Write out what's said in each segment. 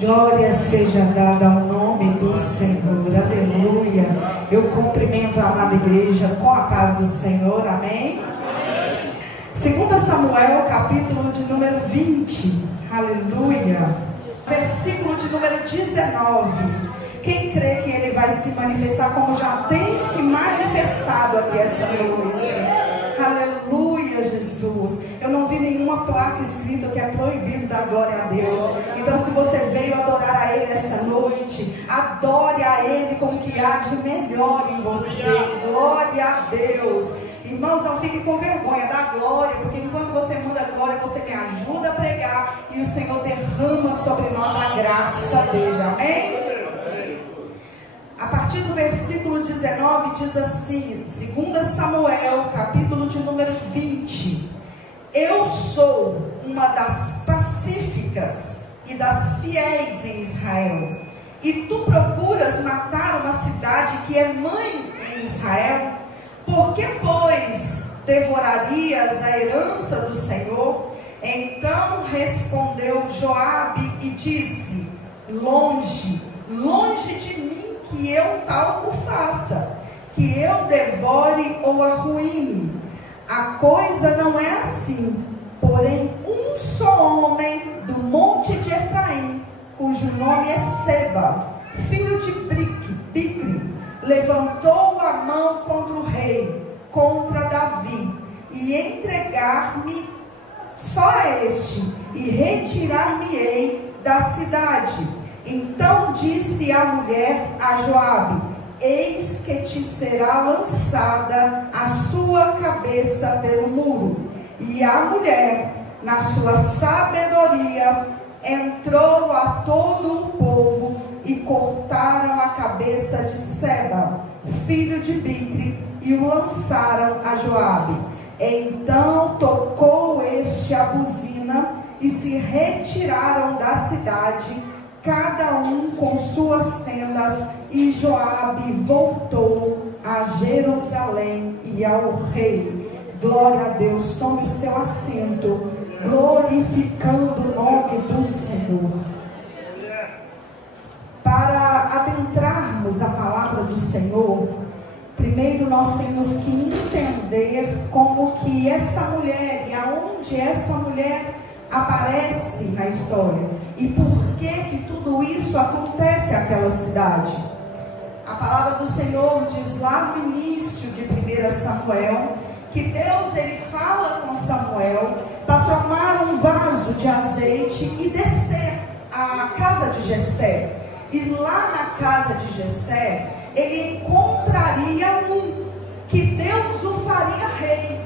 Glória seja dada ao nome do Senhor, aleluia. Eu cumprimento a amada igreja com a paz do Senhor, amém? 2 Samuel, capítulo de número 20, aleluia. Versículo de número 19. Quem crê que ele vai se manifestar como já tem se manifestado aqui essa noite? Aleluia, Jesus. Eu não vi nenhuma placa escrita que é proibido dar glória a Deus. Então, se você veio adorar a Ele essa noite, adore a Ele com o que há de melhor em você. Glória a Deus. Irmãos, não fiquem com vergonha da glória, porque enquanto você manda glória, você me ajuda a pregar e o Senhor derrama sobre nós a graça dele, amém? A partir do versículo 19 diz assim, 2 Samuel, capítulo de número 20: Eu sou uma das pacíficas e das fiéis em Israel, e tu procuras matar uma cidade que é mãe em Israel. Por que, pois, devorarias a herança do Senhor? Então respondeu Joabe e disse: Longe, longe de mim que eu tal o faça, que eu devore ou arruine. A coisa não é assim. Porém, um só homem do monte de Efraim, cujo nome é Seba, filho de Bicri, levantou a mão contra o rei, contra Davi, e entregar-me só a este, e retirar-me-ei da cidade. Então disse a mulher a Joabe: Eis que te será lançada a sua cabeça pelo muro. E a mulher, na sua sabedoria, entrou a todo o povo e cortaram a cabeça de Seba, filho de Bicri, e o lançaram a Joabe. Então tocou este a buzina e se retiraram da cidade, cada um com suas tendas, e Joabe voltou a Jerusalém e ao rei. Glória a Deus. Tome o seu assento, glorificando o nome do Senhor. Para adentrarmos a palavra do Senhor, primeiro nós temos que entender como que essa mulher e aonde essa mulher aparece na história e por que tudo isso acontece naquela cidade. A palavra do Senhor diz lá no início de 1 Samuel que Deus ele fala com Samuel para tomar um vaso de azeite e descer à casa de Jessé. E lá na casa de Jessé ele encontraria um que Deus o faria rei.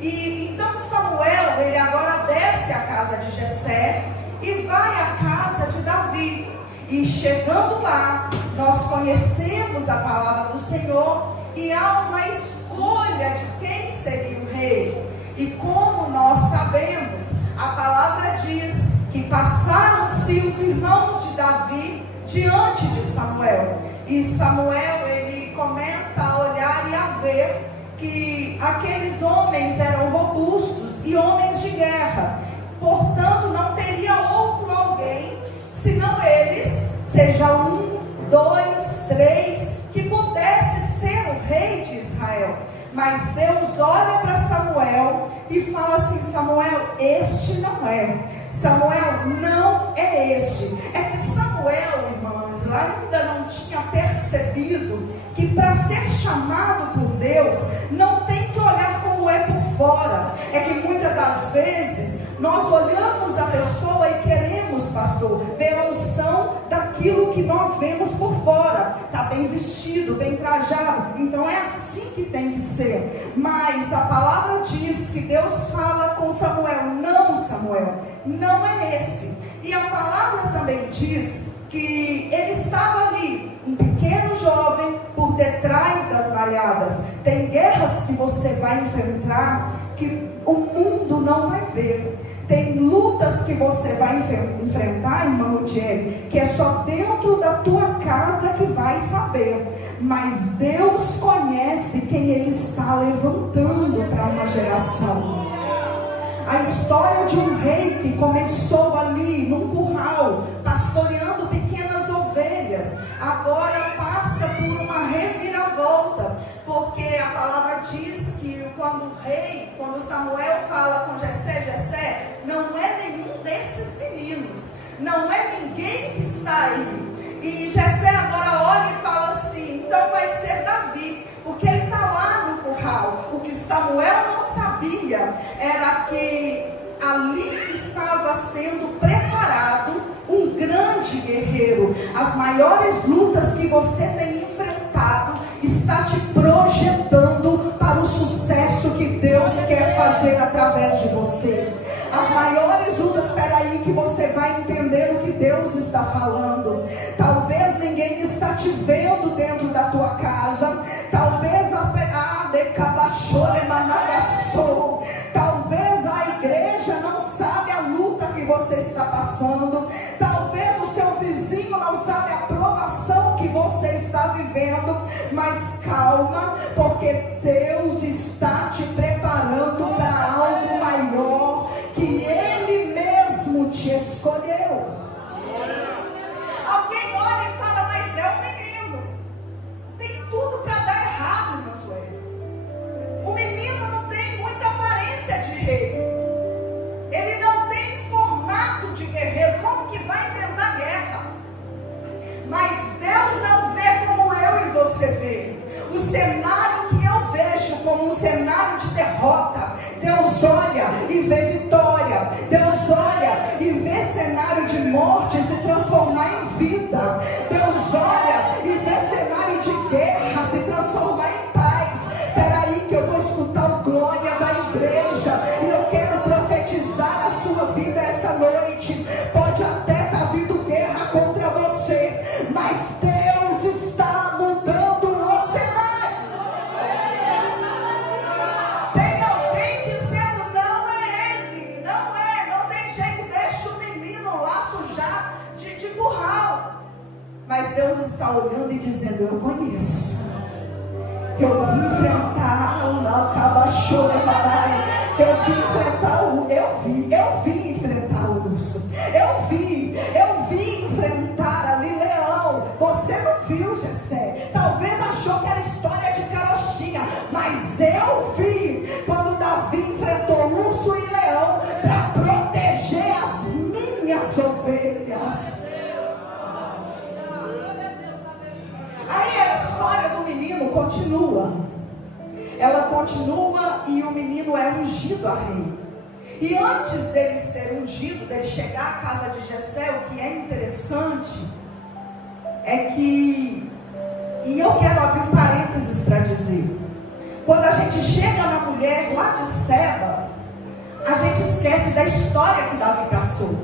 E então Samuel, ele agora desce à casa de Jessé e vai à casa de Davi. E chegando lá, nós conhecemos a palavra do Senhor e há uma escolha de quem seria o rei. E como nós sabemos, a palavra diz que passaram-se os irmãos de Davi diante de Samuel. E Samuel, ele começa a olhar e a ver que aqueles homens eram robustos e homens de guerra, portanto não teria outro alguém senão eles, seja 1, 2, 3, que pudesse ser o rei de Israel. Mas Deus olha para Samuel e fala assim: Samuel, este não é. Samuel, não é este. É que Samuel, irmãos, ainda não tinha percebido que para ser chamado por Deus, não tem que olhar como é por fora. É que muitas das vezes nós olhamos a pessoa e queremos, pastor, ver a unção daquilo que nós vemos por fora. Está bem vestido, bem trajado, então é assim que tem que ser. Mas a palavra diz que Deus fala com Samuel: não, Samuel, não é esse. E a palavra também diz que ele estava ali, um pequeno jovem, por detrás das malhadas. Tem guerras que você vai enfrentar que o mundo não vai ver. Tem lutas que você vai enfrentar, irmão Thierry, que é só dentro da tua casa que vai saber. Mas Deus conhece quem Ele está levantando para uma geração. A história de um rei que começou ali num curral, pastoreando Samuel fala com Jessé: Jessé, não é nenhum desses meninos, não é ninguém que está aí. E Jessé agora olha e fala assim: então vai ser Davi, porque ele está lá no curral. O que Samuel não sabia era que ali estava sendo preparado um grande guerreiro. As maiores lutas que você tem enfrentado está te projetando para o sucesso que Deus quer fazer através de você. As maiores lutas, espera aí que você vai entender o que Deus está falando. Talvez ninguém está te vendo dentro da tua casa. Talvez talvez a igreja não sabe a luta que você está passando. Talvez o seu vizinho não sabe a provação que você está vivendo. Mas calma, porque Deus está te preparando para algo maior, que Ele mesmo te escolheu. Alguém olha e fala: mas é um menino, tem tudo para dar errado, meu joelho. O menino não tem muita aparência de rei, ele não tem formato de guerreiro, como que vai enfrentar guerra? Mas Deus não vê como eu e você vê. O cenário que eu vejo como um cenário de derrota, Deus olha e vê vitória. Deus olha e vê cenário de morte se transformar em vida. Deus olha e vê cenário de guerra se transformar em paz. Espera aí que eu vou escutar o glória da igreja, e eu quero profetizar a sua vida essa noite. Pode até estar vindo guerra contra você, mas Deus está mudando o cenário. Tem alguém dizendo: não é ele, não tem jeito, deixa o menino lá sujar de curral. Mas Deus está olhando e dizendo: eu conheço. Eu vim enfrentar eu vim enfrentar o urso. Eu vim enfrentar ali leão. Você não viu, Jessé. Talvez achou que era história de carochinha, mas eu vi quando Davi enfrentou urso e leão para proteger as minhas ovelhas. Aí a história do menino continua. Ela continua e o menino é ungido a rei. E antes dele ser ungido, dele chegar à casa de Jessé, o que é interessante é que, e eu quero abrir um parênteses para dizer, quando a gente chega na mulher lá de Seba, a gente esquece da história que Davi passou.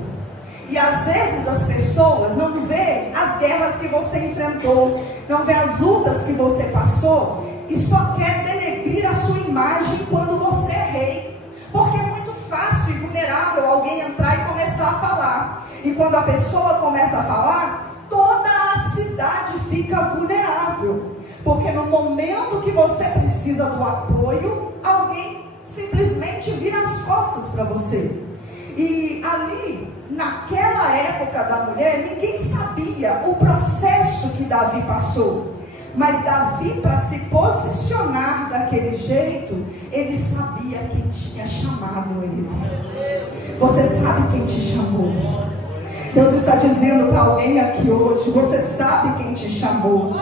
E às vezes as pessoas não vê as guerras que você enfrentou, não vê as lutas que você passou, e só quer denegrir a sua imagem quando você é rei. Porque é muito fácil e vulnerável alguém entrar e começar a falar. E quando a pessoa começa a falar, toda a cidade fica vulnerável. Porque no momento que você precisa do apoio, alguém simplesmente vira as costas para você. E ali, naquela época da mulher, ninguém sabia o processo que Davi passou. Mas Davi, para se posicionar daquele jeito, ele sabia quem tinha chamado ele. Você sabe quem te chamou? Deus está dizendo para alguém aqui hoje: você sabe quem te chamou.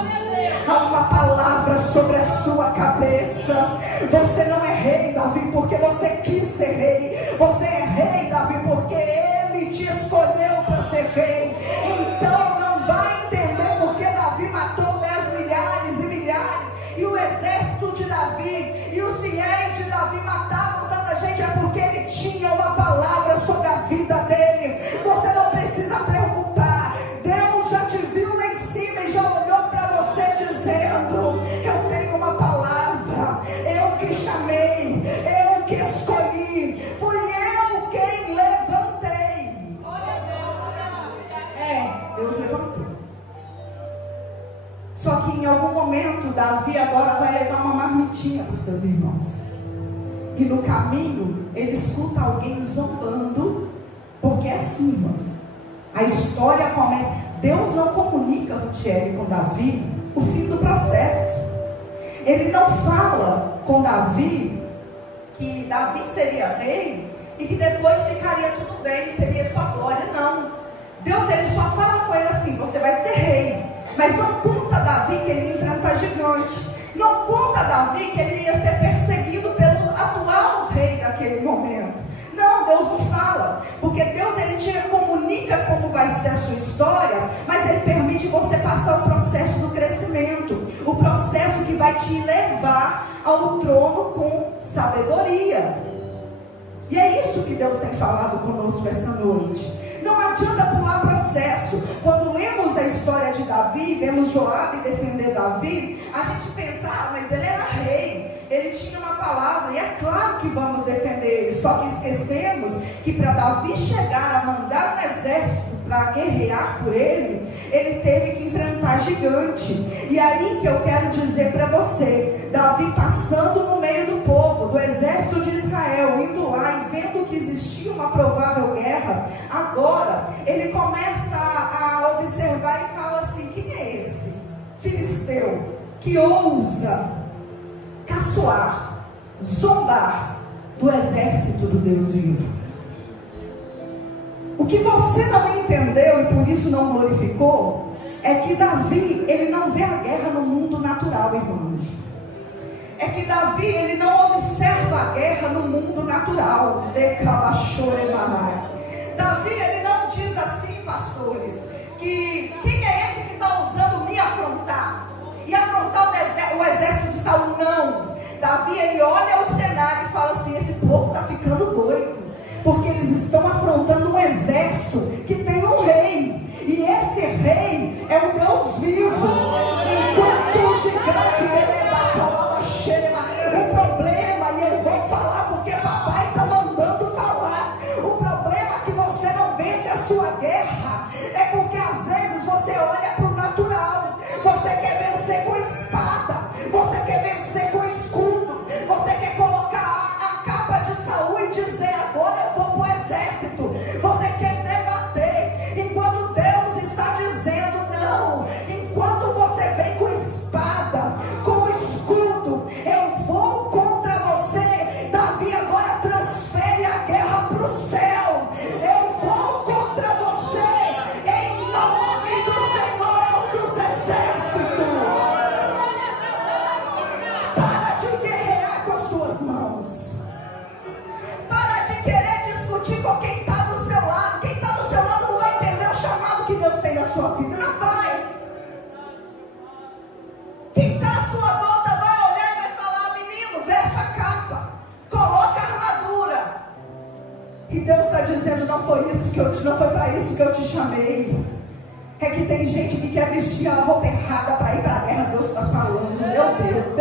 Há uma palavra sobre a sua cabeça. Você não é rei, Davi, porque você quis ser rei. Você é rei, Davi, porque Ele te escolheu para ser rei. Então não vai entender porque Davi matou 10 milhares e milhares, e o exército de Davi e os fiéis de Davi matavam tanta gente. É porque ele tinha uma palavra sobre a vida dele. Você não precisa preocupar. Deus já te viu lá em cima e já olhou para você dizendo: eu tenho uma palavra, eu que chamei, eu que escolhi, fui eu quem levantei. Deus levantou. Só que em algum momento Davi agora vai levar uma marmitinha para os seus irmãos. E no caminho ele escuta alguém zombando. Porque é assim, irmãos, a história começa. Deus não comunica Rutiel com Davi o fim do processo. Ele não fala com Davi que Davi seria rei e que depois ficaria tudo bem, seria só glória. Não. Deus, ele só fala com ele assim: você vai ser rei. Mas não conta Davi que ele ia enfrentar gigante. Não conta Davi que ele ia ser perseguido pelo atual rei daquele momento. Não, Deus não fala. Porque Deus, ele te comunica como vai ser a sua história, mas ele permite você passar o processo do crescimento, o processo que vai te levar ao trono com sabedoria. E é isso que Deus tem falado conosco essa noite. Não adianta pular processo. Quando lemos a história de Davi, vemos Joabe defender Davi, a gente pensa: mas ele era rei, ele tinha uma palavra, e é claro que vamos defender ele. Só que esquecemos que para Davi chegar a mandar um exército para guerrear por ele, ele teve que enfrentar gigante. E aí que eu quero dizer para você, Davi passando no meio do povo, do exército de Israel, indo lá e vendo que existia uma provável guerra, agora ele começa a observar e fala assim: quem é esse filisteu que ousa caçoar, zombar do exército do Deus vivo? O que você não entendeu e por isso não glorificou é que Davi, ele não vê a guerra no mundo natural, irmãos. É que Davi, ele não observa a guerra no mundo natural. Davi, ele não diz assim, pastores, que quem é esse que está ousando me afrontar e afrontar o exército de Saul? Não. Davi, ele olha o cenário e fala assim: esse povo está ficando doido, porque eles estão afrontando um exército que tem um rei, e esse rei é o Deus vivo. Enquanto o gigante dele o problema, e eu vou falar porque papai está mandando falar, o problema é que você não vence a sua guerra, é porque às vezes você olha para o natural, você quer vencer com espada, você quer vencer com escudo, você quer colocar a capa de Saul e dizer: agora eu vou para o exército. Você quer debater, enquanto Deus está dizendo: não, enquanto você vem com espada, com escudo, eu vou contra você. Davi agora transfere a guerra para o céu. Eu vou contra você, em nome do Senhor dos Exércitos. Para de guerrear com as suas mãos. Para de querer discutir com quem está do seu lado. Quem está do seu lado não vai entender o chamado que Deus tem na sua vida. Não vai. Quem está à sua volta vai olhar e vai falar: menino, veste a capa, coloca a armadura. E Deus está dizendo: não foi para isso que eu te chamei. É que tem gente que quer vestir a roupa errada para ir para a guerra. Deus está falando: meu Deus,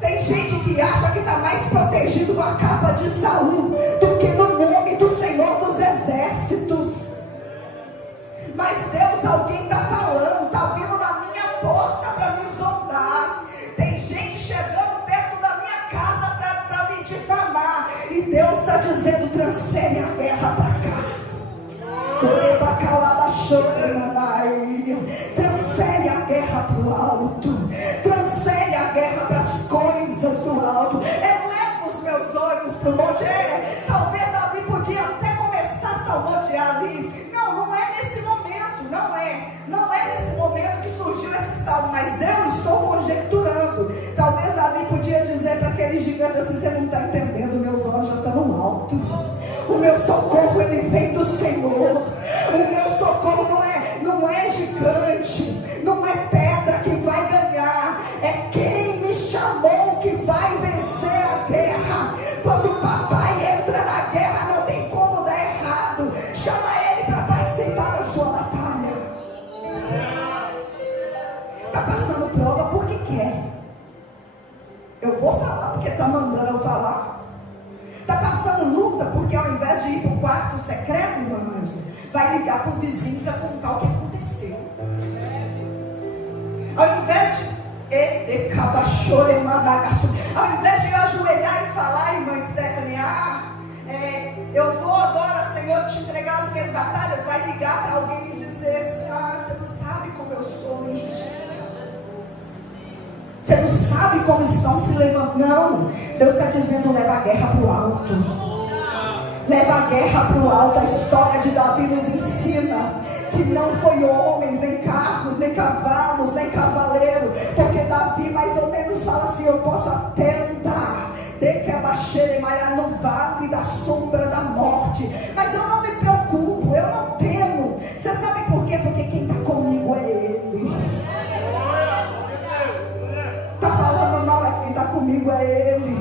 tem gente que acha que está mais protegido com a capa de Saul do que no nome do Senhor dos Exércitos. Mas Deus, alguém está falando, está vindo na minha porta para me zombar. Tem gente chegando perto da minha casa para me difamar. E Deus está dizendo: transfere a guerra para cá. Transfere a guerra para o alto. Transfere a guerra para as coisas do alto. Eleva os meus olhos para o monte. Talvez Davi podia até começar a salmodiar ali. Não é nesse momento. Não é nesse momento que surgiu esse salmo. Mas eu estou conjecturando. Talvez Davi podia dizer para aquele gigante assim: você não está entendendo, meus olhos já estão no alto. O meu socorro, ele vem do Senhor. O meu socorro não é gigante, não é pedra que vai ganhar, é quem me chamou que vai vencer a guerra. Quando o papai entra na guerra, não tem como dar errado. Chama ele para participar da sua batalha. Está passando prova porque quer. Eu vou falar porque está mandando eu falar. Está passando luta porque ao invés de ir para o quarto secreto, irmã Ângela, vai ligar para o vizinho para contar o que aconteceu. Ao invés de ajoelhar e falar: irmã Stephanie, eu vou agora, Senhor, te entregar as minhas batalhas, vai ligar para alguém e dizer assim: você não sabe como eu sou injustiçado. Você não sabe como estão se levantando. Não, Deus está dizendo: leva a guerra para o alto. Leva a guerra para o alto. A história de Davi nos ensina que não foi homens, nem carros, nem cavalos, nem cavaleiro, porque Davi mais ou menos fala assim: eu posso até andar no vale da sombra da morte, mas eu não me preocupo, eu não temo. Você sabe por quê? Porque quem está comigo é Ele. Está falando mal, mas quem está comigo é Ele.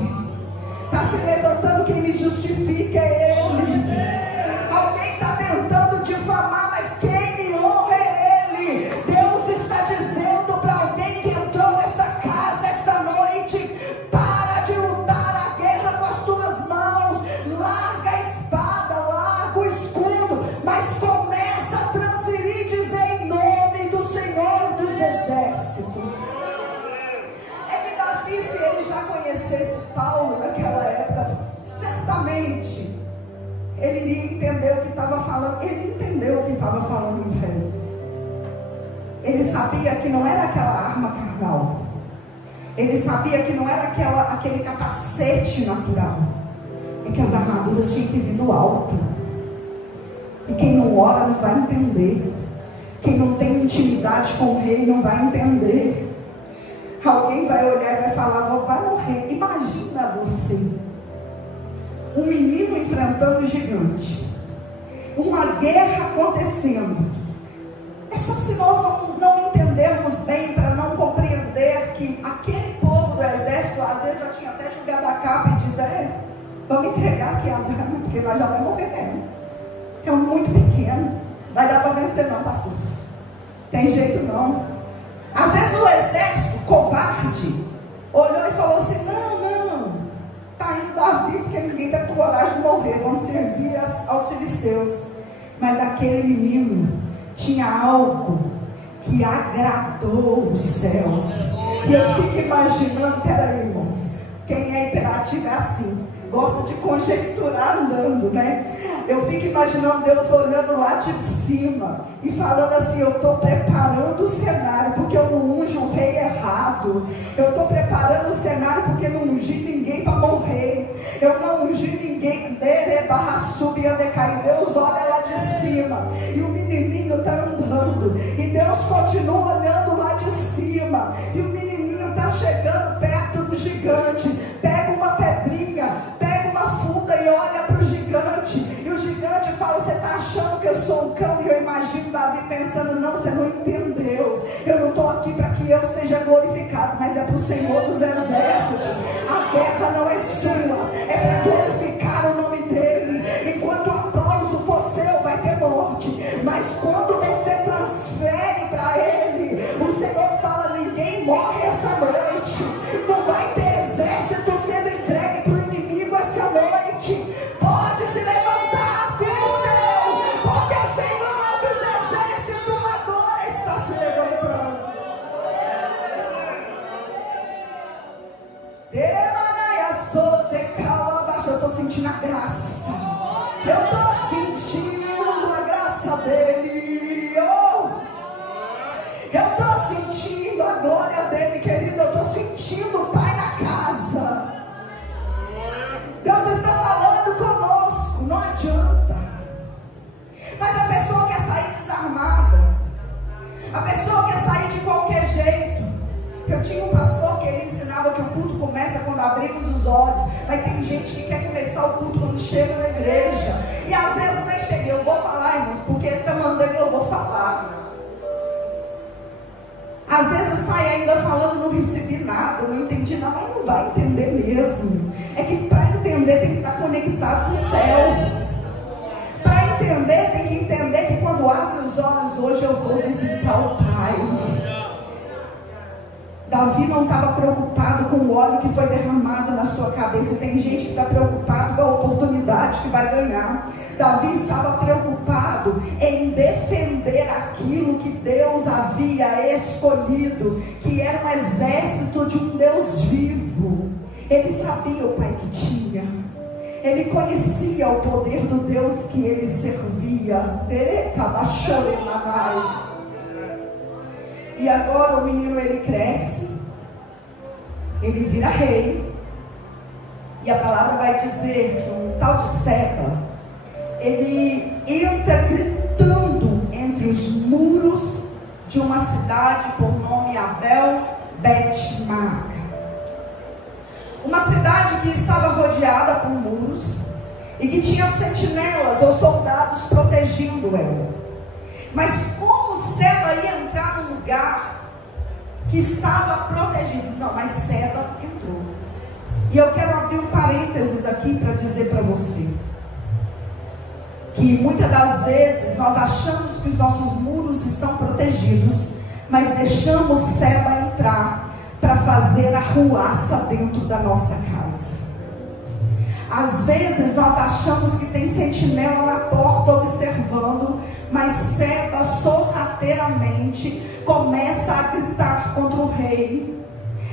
Está se levantando, quem me justifica é Ele. Alguém está tentando difamar, mas quem me honra é Ele. Deus está dizendo para alguém que entrou nesta casa esta noite: para de lutar a guerra com as tuas mãos, larga a espada, larga o escudo, mas começa a transferir, dizer em nome do Senhor dos Exércitos. É que Davi, se ele já conhecesse Paulo naquela época, certamente ele iria entender o que estava falando. Ele entendeu o que estava falando em Efésios. Ele sabia que não era aquela arma carnal. Ele sabia que não era aquele capacete natural. É que as armaduras tinham que vir do alto. E quem não ora não vai entender. Quem não tem intimidade com o rei não vai entender. Alguém vai olhar e vai falar: vai morrer. Imagina você, um menino enfrentando um gigante, uma guerra acontecendo. É só se nós não entendermos bem, para não compreender que aquele povo do exército às vezes já tinha até jogado a capa e dito: vamos entregar aqui as armas, porque nós já vamos morrer mesmo. É muito pequeno, vai dar para vencer não, pastor, tem jeito não. Às vezes o exército covarde olhou e falou assim: não, está indo Davi, porque ninguém tem coragem de morrer, vamos servir aos filisteus. Mas daquele menino tinha algo que agradou os céus. E eu fico imaginando, peraí, irmãos, quem é imperativo é assim, gosta de conjecturar andando, né? Eu fico imaginando Deus olhando lá de cima e falando assim: eu estou preparando o cenário, porque eu não unjo o rei errado. Eu estou preparando o cenário porque não ungi ninguém para morrer. Eu não ungi ninguém. Deus olha lá de cima e o menininho está andando, e Deus continua olhando lá de cima, e o menininho está chegando perto do gigante. Pega uma pedrinha, pega uma funda e olha para o gigante, e o gigante fala: você está achando que eu sou um cão? E eu imagino Davi pensando: não, você não entendeu, eu não estou aqui para que eu seja glorificado, mas é para o Senhor dos Exércitos. A guerra não é sua, é para glorificar o nome dele. Enquanto o aplauso for seu, vai ter morte, mas quando você transfere para ele, o Senhor fala: ninguém morre essa noite, não vai ter exército sendo entregue para o inimigo essa noite. Pode se levantar, Filisteu, porque o Senhor dos Exércitos agora está se levantando. Eu estou sentindo a graça, eu estou sentindo a graça dele, eu estou sentindo a glória dele, querido. Eu estou sentindo o Pai na casa. Deus está falando conosco, não adianta. Mas a pessoa quer sair desarmada, a pessoa quer sair de qualquer jeito. Eu tinha um pastor que ele ensinava que o culto começa quando abrimos os olhos, mas tem gente que quer começar o culto quando chega na igreja, e às vezes nem cheguei. Eu vou falar, irmãos, porque ele está mandando e eu vou falar. Às vezes sai ainda falando: não recebi nada, não entendi nada. Mas não vai entender mesmo. É que para entender tem que estar conectado com o céu. Para entender tem que entender que quando abre os olhos hoje eu vou visitar o Pai. Davi não estava preocupado com o óleo que foi derramado na sua cabeça. Tem gente que está preocupado com a oportunidade que vai ganhar. Davi estava preocupado em defender aquilo que Deus havia escolhido, que era um exército de um Deus vivo. Ele sabia o Pai que tinha, ele conhecia o poder do Deus que ele servia. E agora o menino, ele cresce, ele vira rei. E a palavra vai dizer que um tal de Seba, ele entra gritando entre os muros de uma cidade por nome Abel Bet-Maaca. Uma cidade que estava rodeada por muros e que tinha sentinelas ou soldados protegendo ela. Mas como Seba ia entrar num lugar que estava protegido? Não, mas Seba entrou. E eu quero abrir um parênteses aqui para dizer para você que muitas das vezes nós achamos que os nossos muros estão protegidos, mas deixamos Seba entrar para fazer arruaça dentro da nossa casa. Às vezes nós achamos que tem sentinela na porta observando, mas Seba sorrateiramente começa a gritar contra o rei.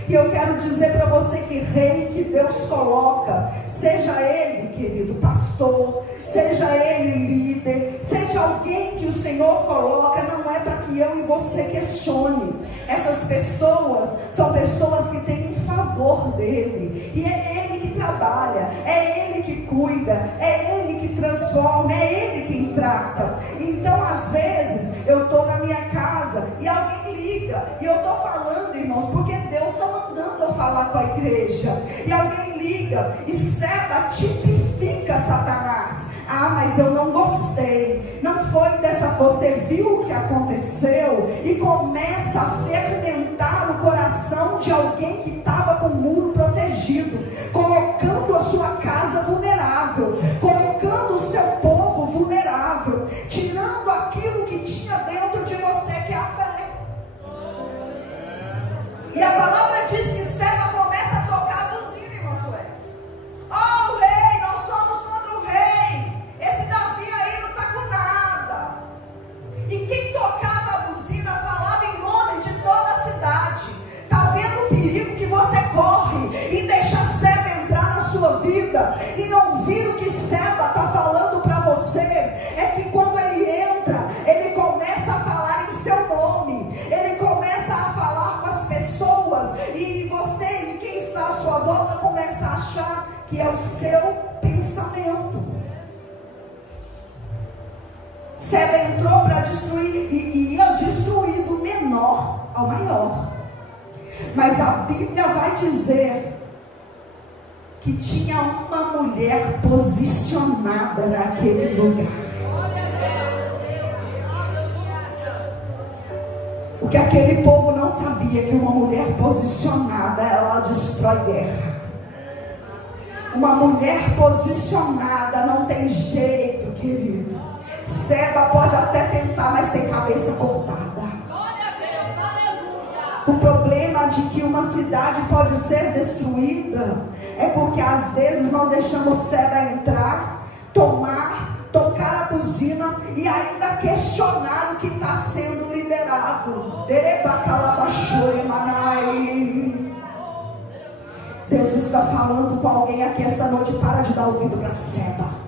E eu quero dizer para você que rei que Deus coloca, seja ele, querido pastor, seja ele líder, seja alguém que o Senhor coloca, não é para que eu e você questione. Essas pessoas são pessoas que têm um favor dele, e é ele que trabalha, é ele que cuida, é ele que transforma, é ele quem trata. Então às vezes eu estou na minha casa e alguém liga, e eu estou falando, irmãos, porque Deus está mandando eu falar com a igreja, e alguém liga, e Seba tipifica Satanás. Ah, mas eu não gostei, não foi dessa, você viu o que aconteceu, e começa a fermentar o coração de alguém que estava com o muro protegido, colocando a sua casa vulnerável, colocando o seu povo vulnerável, tirando aquilo que tinha dentro de você, que é a fé. E a palavra diz que Seba começa a tocar a buzina, irmão Sueli. Oh, rei, nós somos contra o rei. Esse Davi aí não está com nada. E quem tocava a buzina falava em nome de toda a cidade. Está vendo o perigo que você corre em deixar Seba entrar na sua vida, e ouvir o que Seba está falando para você? É que quando ele entra, ele começa a falar em seu nome, ele começa a falar com as pessoas, e você e quem está à sua volta começa a achar que é o seu pensamento. Seba entrou para destruir, e ia destruir do menor ao maior. Mas a Bíblia vai dizer que tinha uma mulher posicionada naquele lugar. O que aquele povo não sabia, que uma mulher posicionada, ela destrói guerra. Uma mulher posicionada não tem jeito, querido. Seba pode até tentar, mas tem cabeça cortada. O problema de que uma cidade pode ser destruída é porque às vezes nós deixamos Seba entrar, tomar, tocar a buzina e ainda questionar o que está sendo liderado. Deus está falando com alguém aqui esta noite: para de dar ouvido para Seba.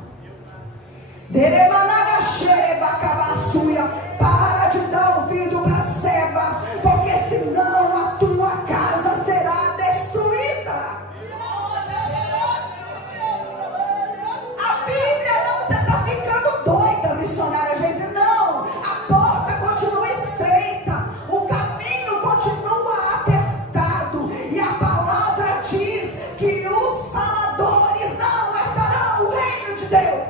Para de dar ouvido para Seba, porque senão a tua casa será destruída. A Bíblia não, você está ficando doida, missionária Jesus. Não, a porta continua estreita, o caminho continua apertado, e a palavra diz que os faladores não herdarão o reino de Deus.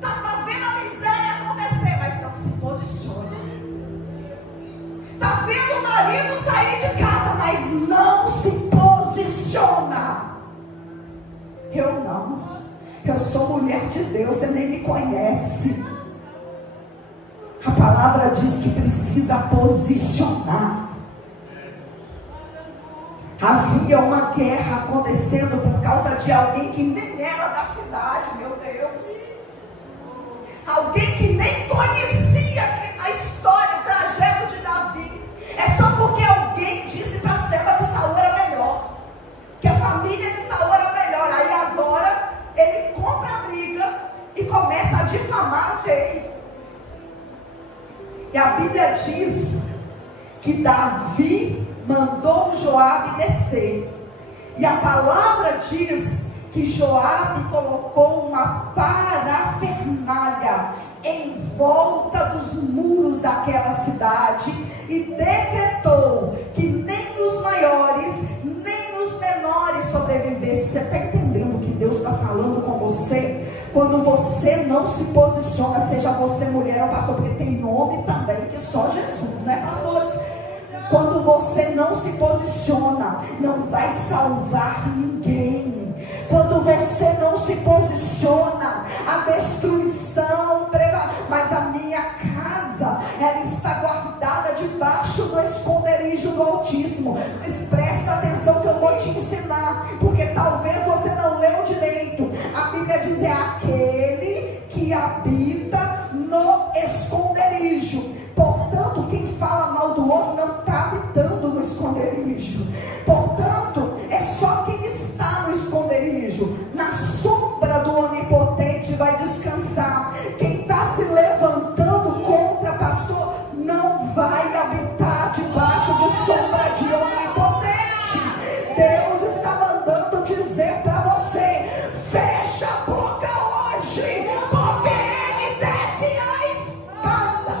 Tá vendo a miséria acontecer, mas não se posiciona. Tá vendo o marido sair de casa, mas não se posiciona. Eu não. Eu sou mulher de Deus, você nem me conhece. A palavra diz que precisa posicionar. Havia uma guerra acontecendo por causa de alguém que nem era da cidade, meu Deus. Alguém que nem conhecia a história, o trajeto de Davi. É só porque alguém disse para Seba que Saul era melhor, que a família de Saul era melhor. Aí agora ele compra a briga que Davi mandou Joabe descer. E a palavra diz que Joabe colocou uma parafernália em volta dos muros daquela cidade e decretou que nem os maiores, nem os menores sobrevivessem. Você está entendendo o que Deus está falando com você? Quando você não se posiciona, seja você mulher ou pastor, porque tem nome também que só Jesus, né, pastores? Quando você não se posiciona, não vai salvar ninguém. Quando você não se posiciona, a destruição prevalece. Mas a minha casa, ela está guardada debaixo do esconderijo do Altíssimo. Mas presta atenção que eu vou te ensinar, porque talvez você não leu direito. A Bíblia diz: é aquele que habita no esconderijo. Portanto, quem fala mal do outro não está habitando no esconderijo. Portanto, é só quem está no esconderijo, na sombra do Onipotente, vai descansar. Quem está se levantando contra pastor não vai habitar debaixo de sombra de Onipotente. Deus está mandando dizer para você: fecha a boca hoje, porque Ele desce a espada.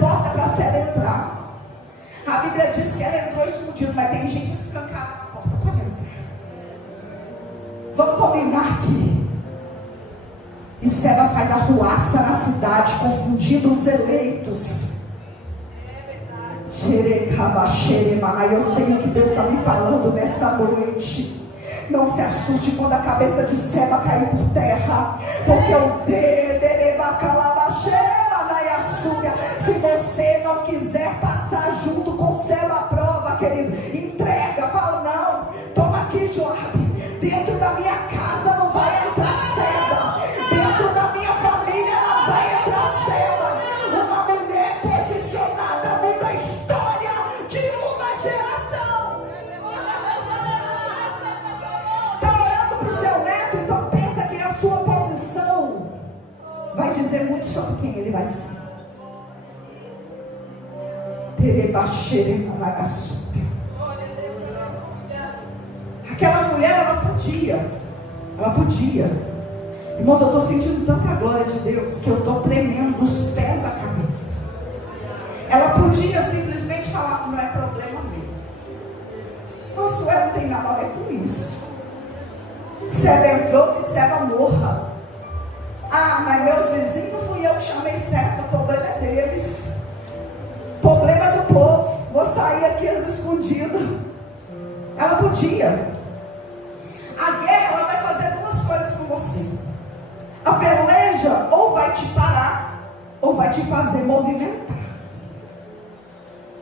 Porta para se ela entrar. A Bíblia diz que ela entrou escondida, mas tem gente escancada na porta. Pode entrar. Vamos combinar aqui. E Seba faz arruaça na cidade, confundindo os eleitos. Eu sei o que Deus está me falando nesta noite. Não se assuste quando a cabeça de Seba cair por terra, porque o se você não quiser passar junto com Seba a prova, querido, entrega, fala: não, toma aqui, Joabe. Dentro da minha casa não vai entrar Seba, dentro da minha família não vai entrar Seba. Uma mulher posicionada muda a história de uma geração. Está olhando para o seu neto, então pensa que a sua posição vai dizer muito sobre quem ele vai ser. Aquela mulher, ela podia. Irmãos, eu estou sentindo tanta glória de Deus que eu estou tremendo dos pés à cabeça. Ela podia simplesmente falar: não é problema meu. Josué não tem nada a ver com isso. Seba entrou, que Seba morra. Ah, mas meus vizinhos, fui eu que chamei Seba, o problema é deles. Problema do povo. Vou sair aqui escondido. Ela podia. A guerra, ela vai fazer duas coisas com você. A peleja ou vai te parar, ou vai te fazer movimentar.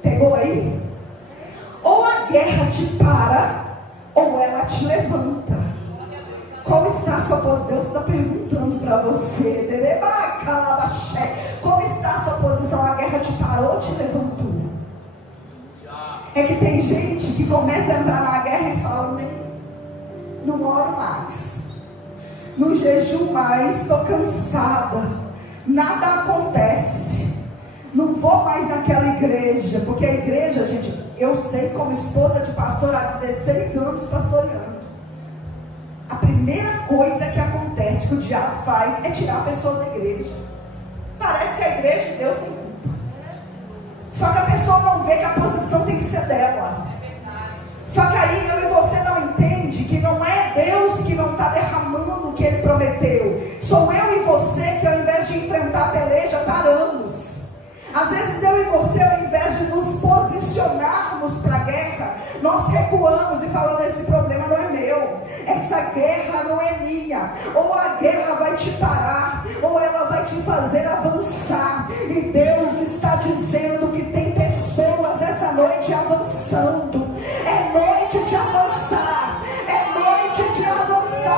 Pegou aí? Ou a guerra te para, ou ela te levanta. Como está a sua posição? Deus está perguntando para você. Como está a sua posição? A guerra te parou ou te levantou? É que tem gente que começa a entrar na guerra e fala: não oro mais, não jejuo mais, estou cansada, nada acontece, não vou mais naquela igreja. Porque a igreja, gente, eu sei como esposa de pastor há 16 anos pastoreando, a primeira coisa que acontece, que o diabo faz, é tirar a pessoa da igreja. Parece que a igreja de Deus tem culpa. Só que a pessoa não vê que a posição tem que ser dela. Só que aí eu e você não entende que não é Deus que não está derramando o que Ele prometeu. Sou eu e você que, ao invés de enfrentar a peleja, paramos. Às vezes eu e você, ao invés de nos posicionarmos para a guerra, nós recuamos e falamos: esse problema não é meu, essa guerra não é minha. Ou a guerra vai te parar, ou ela vai te fazer avançar. E Deus está dizendo que tem pessoas essa noite avançando. É noite de avançar, é noite de avançar.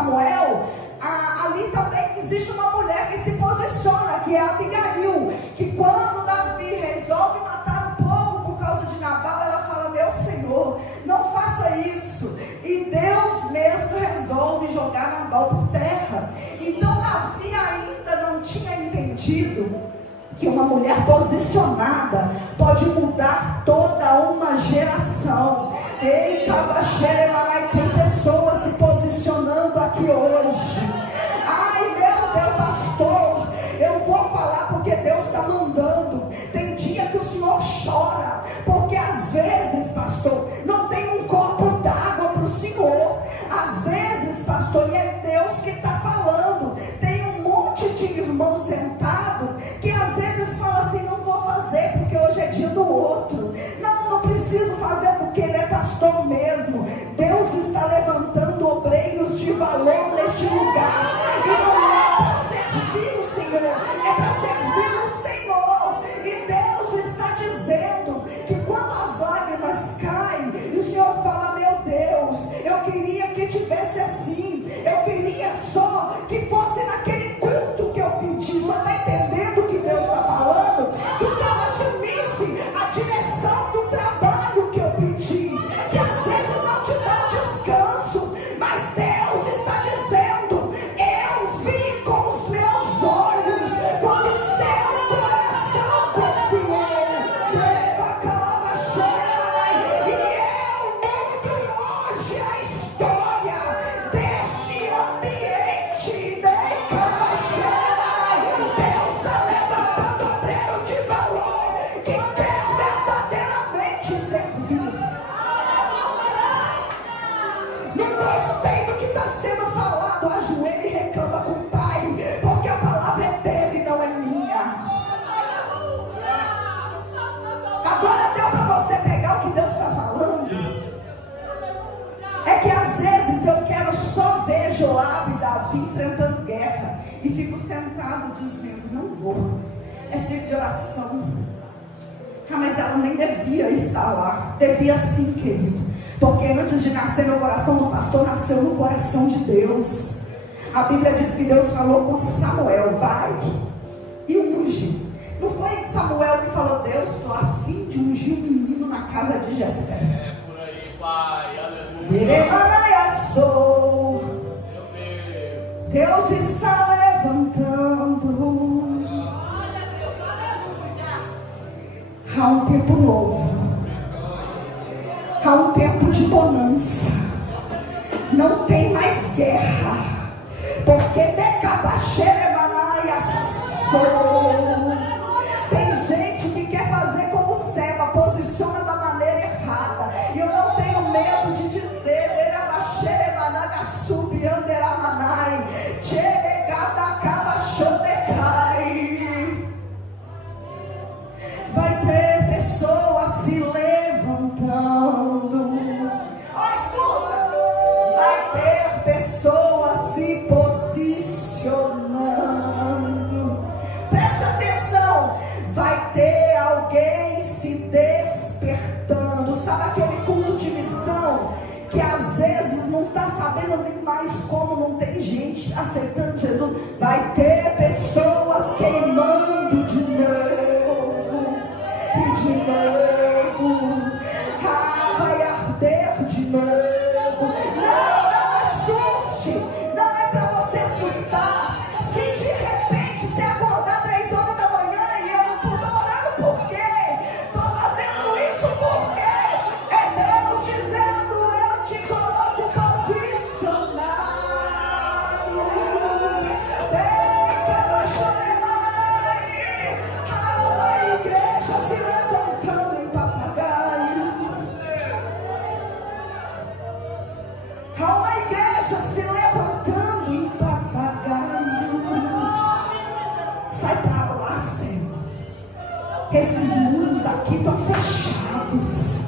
Samuel, ali também existe uma mulher que se posiciona, que é Abigail, que quando Davi resolve matar o povo por causa de Nabal, ela fala: meu Senhor, não faça isso. E Deus mesmo resolve jogar Nabal por terra. Então Davi ainda não tinha entendido que uma mulher posicionada pode mudar toda uma geração. Ei, Cabaxeremanai, tem pessoas se posicionando aqui hoje. Ai, meu Deus, pastor, eu vou falar porque Deus está mandando. Tem dia que o senhor chora, porque às vezes, pastor, não tem um copo d'água para o senhor. Às vezes, pastor, e é Deus que está falando. Tem um monte de irmão sentado que às vezes fala assim: não vou fazer porque hoje é dia do outro. Não preciso fazer porque ele é pastor mesmo. Deus está levantando obreiros de valor neste lugar. E não é para servir o Senhor, é para servir o Senhor. E Deus está dizendo que quando as lágrimas caem e o Senhor fala: meu Deus, eu queria que tivesse assim, eu queria só que fosse naquele culto que eu pedi. Só está entendendo o que Deus está falando? Que se eu assumisse a direção do trabalho que eu pedi, que às vezes não te dá descanso, mas Deus está dizendo: eu vi com os meus olhos quando o seu coração confiou. E eu mudo hoje a história deste ambiente. Deus está levantando obreiro de valor que quer verdadeiramente servir. Não gostei do que está sendo falado. Ajoelha e reclama com o Pai, porque a palavra é dele, não é minha. Agora deu para você pegar o que Deus está falando? É que às vezes eu quero só ver Joabe e Davi enfrentando guerra e fico sentado dizendo: não vou, é ser de oração. Mas ela nem devia estar lá. Devia sim, querido, porque antes de nascer no coração do pastor, nasceu no coração de Deus. A Bíblia diz que Deus falou com Samuel: vai e unge. Não foi Samuel que falou: Deus, estou a fim de ungir um menino na casa de Jessé. É por aí, Pai, aleluia. Deus está levantando. Há um tempo novo, há um tempo de bonança. Não tem mais guerra, porque tem gente que quer fazer como Seba, posiciona da maneira errada. E eu não tenho medo de dizer: vai ter pessoas se levantando. Olha, escuta. Vai ter pessoas se posicionando. Preste atenção. Vai ter alguém se despertando. Sabe aquele culto de missão que às vezes não está sabendo nem mais como, não tem gente aceitando Jesus? Vai ter pessoas queimando de novo e de novo. Vai arder de novo. Não assuste. Não é para você assustar. Se de repente você acordar 3 horas da manhã e eu não estou orando, por quê? Estou fazendo isso porque é Deus dizendo: eu te coloco posicionado. Há uma igreja se levantando em Papagaios. Há uma igreja se levantando em Papagaios. Sai para lá, Senhor. Esses muros aqui estão fechados.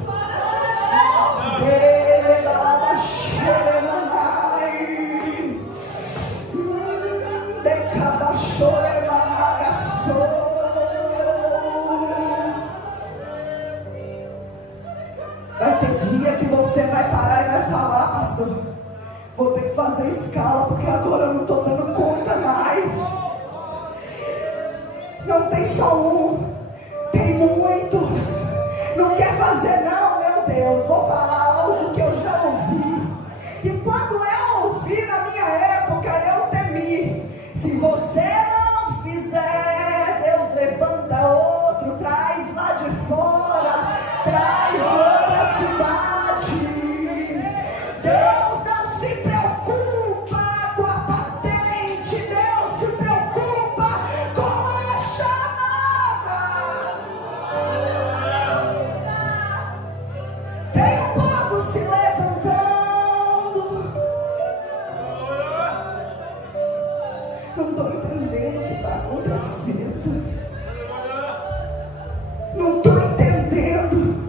Vai ter dia que você vai parar e vai falar: pastor, vou ter que fazer escala, porque agora eu não estou dando conta mais. Não tem só um, tem muitos. Não quer fazer não, meu Deus. Vou falar algo que eu já ouvi. E quando eu ouvi na minha época, eu temi. Se você não fizer, Deus levanta outro, traz lá de fora, traz outra cidade. Deus não se preocupa com a patente, Deus se preocupa com a chamada. Tem um povo se levantando. Não estou entendendo o que está acontecendo. Não estou entendendo.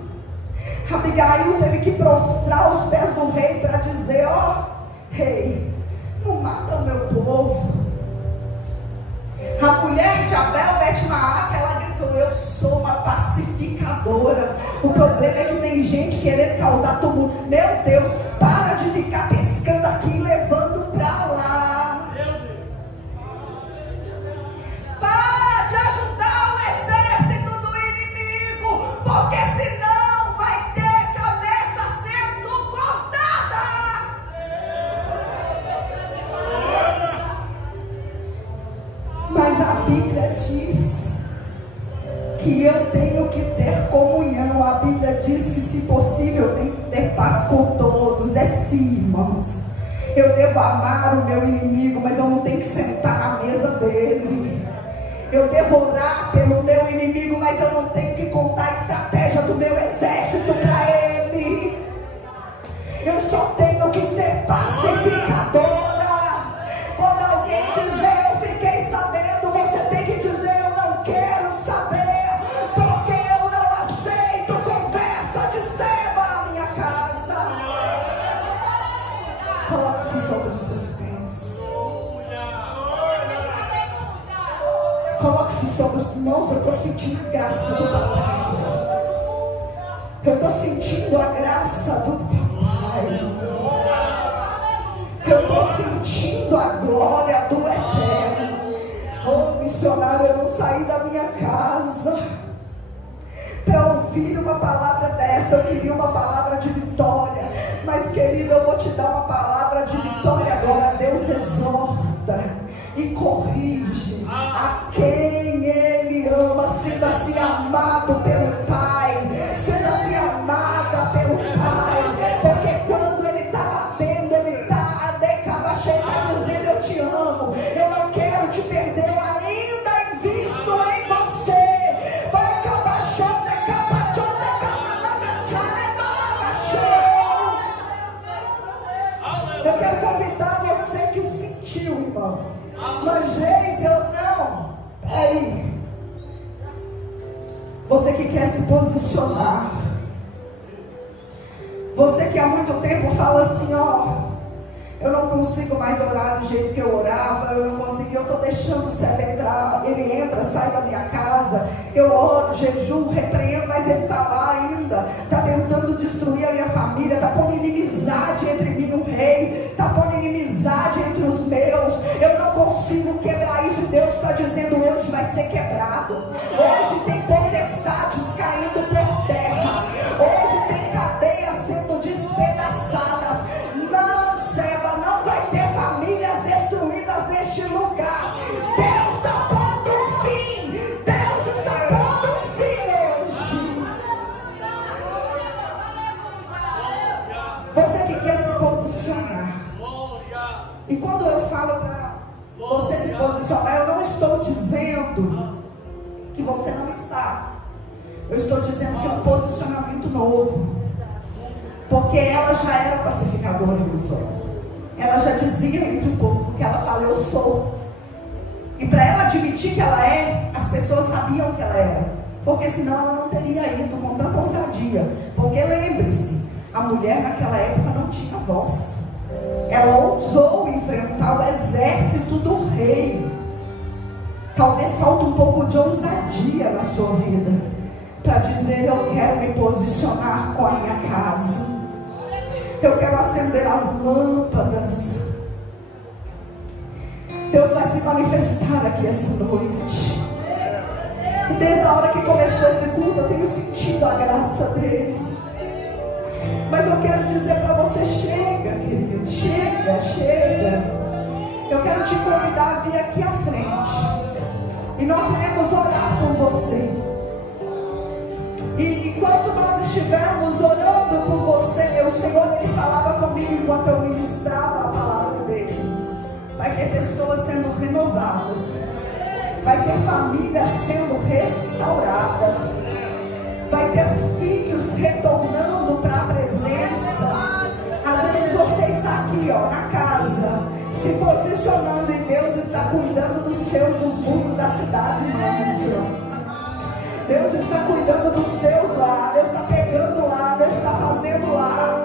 Abigail teve que prostrar os pés do rei para dizer: ó, rei, não mata o meu povo. A mulher de Abel Bet-Maaca, ela gritou: eu sou uma pacificadora. O problema é que tem gente querendo causar tumulto. Meu Deus, para de ficar pescando aqui e levando para lá. Para de ajudar o exército do inimigo, porque senão vai ter cabeça sendo cortada. Mas a Bíblia diz que eu tenho que ter comunhão. A Bíblia diz que, se possível, eu tenho que ter paz com todos. É sim, irmãos. Eu devo amar o meu inimigo, mas eu não tenho que sentar na mesa dele. Eu devo orar pelo meu inimigo, mas eu não tenho que contar a estratégia do meu exército para ele. Eu só tenho que ser pacificadora. Quando alguém dizer eu fiquei sabendo, você tem que dizer eu não quero saber, porque eu não aceito conversa de seba na minha casa. Coloque-se sobre os teus pés. Coloque-se sobre os mãos. Eu estou sentindo a graça do papai. Eu estou sentindo a graça do papai. Eu estou sentindo a glória do eterno. Oh, missionário, eu não saí da minha casa para ouvir uma palavra dessa. Eu queria uma palavra de vitória, mas querido, eu vou te dar uma palavra de vitória agora. Deus exorta e corrige a quem Ele ama. Sinta-se amado pelo Pai, sinta-se amada pelo Pai, porque quando Ele está batendo, Ele está dizendo: eu te amo, eu não quero te perder, eu ainda invisto em você. Vai acabar chão, eu quero convidar você que sentiu, irmãos, mas eu não. Peraí. Você que quer se posicionar, você que há muito tempo fala assim: ó, eu não consigo mais orar do jeito que eu orava, eu não consigo, eu estou deixando o céu entrar, ele entra, sai da minha casa, eu oro, jejuo, repreendo, mas ele está lá ainda, está tentando destruir a minha família, está pondo inimizade entre mim e o rei, está pondo inimizade entre os meus, eu não consigo quebrar isso. Deus está dizendo: hoje vai ser quebrado. Hoje tem potestades caindo por terra, hoje tem cadeias sendo despedaçadas. Não, Seba, não vai ter famílias destruídas neste lugar. Deus está pondo um fim. Deus está pondo um fim hoje. Você que quer se posicionar, e quando eu falo para você se posicionar, eu não estou dizendo que você não está. Eu estou dizendo que é um posicionamento novo. Porque ela já era pacificadora, meu senhor. Ela já dizia entre o povo, porque ela fala: eu sou. E para ela admitir que ela é, as pessoas sabiam que ela era, porque senão ela não teria ido com tanta ousadia. Porque lembre-se, a mulher naquela época não tinha voz. Ela ousou enfrentar o exército do rei. Talvez falte um pouco de ousadia na sua vida para dizer: eu quero me posicionar com a minha casa, eu quero acender as lâmpadas, Deus vai se manifestar aqui essa noite. E desde a hora que começou esse culto, eu tenho sentido a graça dele. Mas eu quero dizer para você: chega, querido, chega. Eu quero te convidar a vir aqui à frente. E nós iremos orar por você. E enquanto nós estivermos orando por você, o Senhor, Ele falava comigo enquanto eu ministrava a palavra dele. Vai ter pessoas sendo renovadas. Vai ter famílias sendo restauradas. Vai ter filhos retornando para a presença. Às vezes você está aqui, na casa, se posicionando, e Deus está cuidando dos muros da cidade, irmãos. Deus está cuidando dos seus lá. Deus está pegando lá. Deus está fazendo lá.